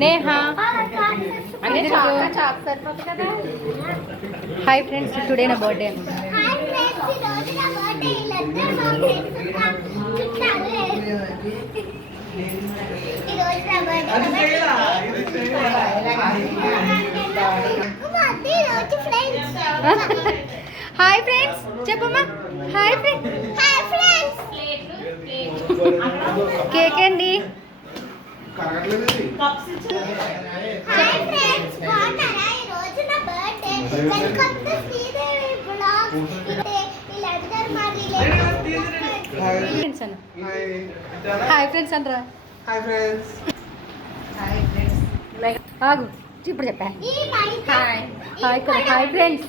Neha hi friends, today నా birthday. Hi friends చెప్పమ్మా. Hi friends. Cake అండి. హాయ్ ఫ్రెండ్స్ అనరా. ఆగు, ఇప్పుడు చెప్పా. Hi friends.